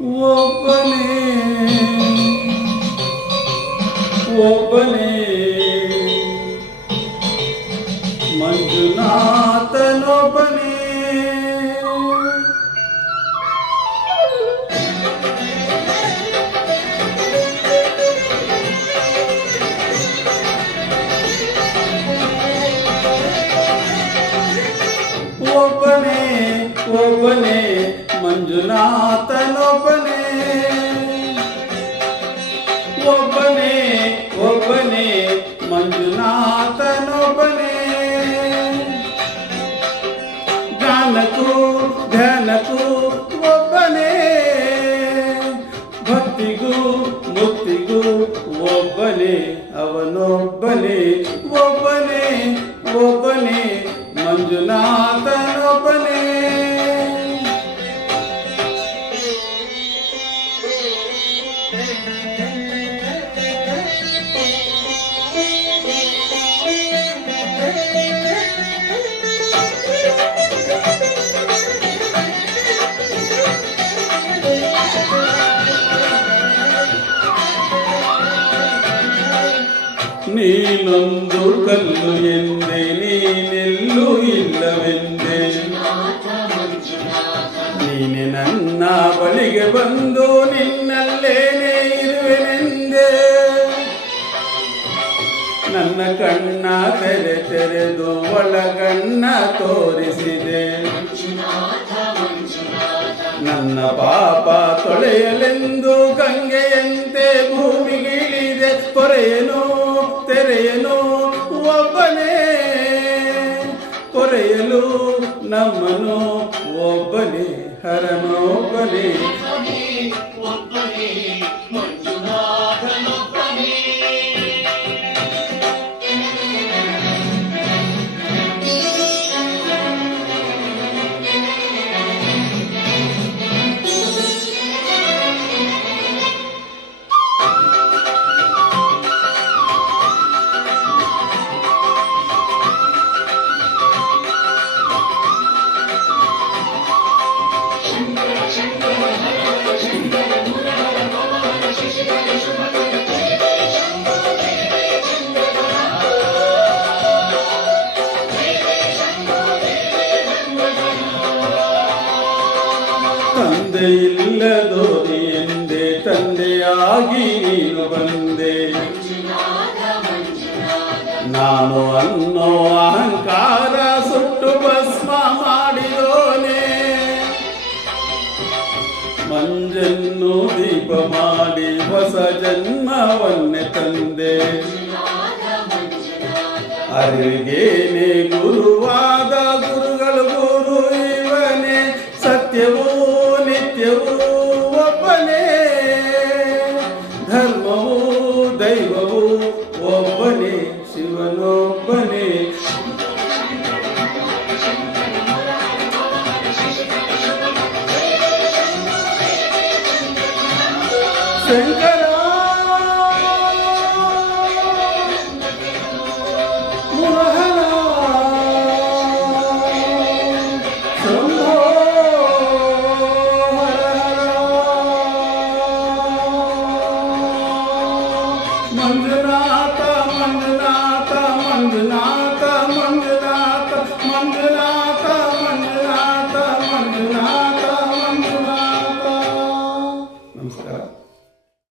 ಒಬ್ಬನೇ ಒಬ್ಬನೇ ಮಂಜುನಾಥನೊಬ್ಬನೇ. ಒಬ್ಬನೇ ಒಬ್ಬನೇ ಮಂಜುನಾಥನೊಬ್ಬನೇ. ಒಬ್ಬನೇ ಒಬ್ಬನೇ ಮಂಜುನಾಥನೊಬ್ಬನೇ. ಜ್ಞಾನಕ್ಕೂ ಧ್ಯಾನಕ್ಕೂ ಒಬ್ಬನೇ. ಭಕ್ತಿಗೂ ಮುಕ್ತಿಗೂ ಒಬ್ಬನೇ, ಅವನೊಬ್ಬನೇ. ಒಬ್ಬನೇ ಒಬ್ಬನೇ ಮಂಜುನಾಥನೊಬ್ಬನೇ. ನೀನೊಂದು ಕಲ್ಲು ಎಂದೆ, ನೀನೆಲ್ಲೂ ಇಲ್ಲವೆಂದೆ. ನೀನೆ ನನ್ನ ಬಳಿಗೆ ಬಂದು ನಿನ್ನಲ್ಲೇನೇ ಇರುವೆನೆಂದೆ. ನನ್ನ ಕಣ್ಣ ತೆರೆದು ಒಳಗಣ್ಣ ತೋರಿಸಿದೆ. ನನ್ನ ಪಾಪ ತೊಳೆಯಲೆಂದು ಗಂಗೆಯಂತೆ ಭೂಮಿಗಿಳಿದೆ. ಕೊರೆಯನು ತೆರೆಯನು ಒಬ್ಬನೇ, ಕೊರೆಯಲು ನಮ್ಮನು ಒಬ್ಬನೇ, ಹರನೊಬ್ಬನೇ. ತಂದೆ ಇಲ್ಲದೋರಿ ಎಂದೆ, ತಂದೆಯಾಗಿ ನೀನು ಬಂದೆ. ನಾನು ಅನ್ನೋ ಅಹಂಕಾರ ಸುಟ್ಟು ಭಸ್ಮ ಮಾಡಿದೋನೆ. ಮಂಜನ್ನು ದೀಪ ಮಾಡಿ ಹೊಸ ಜನ್ಮವನ್ನೇ ತಂದೆ. ಅರಿಗೇನೆ ಗುರುವಾದ ಗುರುಗಳು ಗುರು ಇವನೇ. ಸತ್ಯವೂ ನಿತ್ಯವೂ ಒಬ್ಬನೇ, ಧರ್ಮವೂ ದೈವವೂ ಒಬ್ಬನೇ, ಶಿವನೊಬ್ಬನೇ. ಶಂಕರ ಮುರಹರ ಶಂಭೋ ಮಂಜುನಾಥ ಮಂಜುನಾಥ ಮಂಜುನಾಥ ಮಂಜುನಾಥ ಮಂಜುನಾಥ ಮಂಜುನಾಥ ಮಂಜುನಾಥ ಮಂಜುನಾಥ. ನಮಸ್ಕಾರ.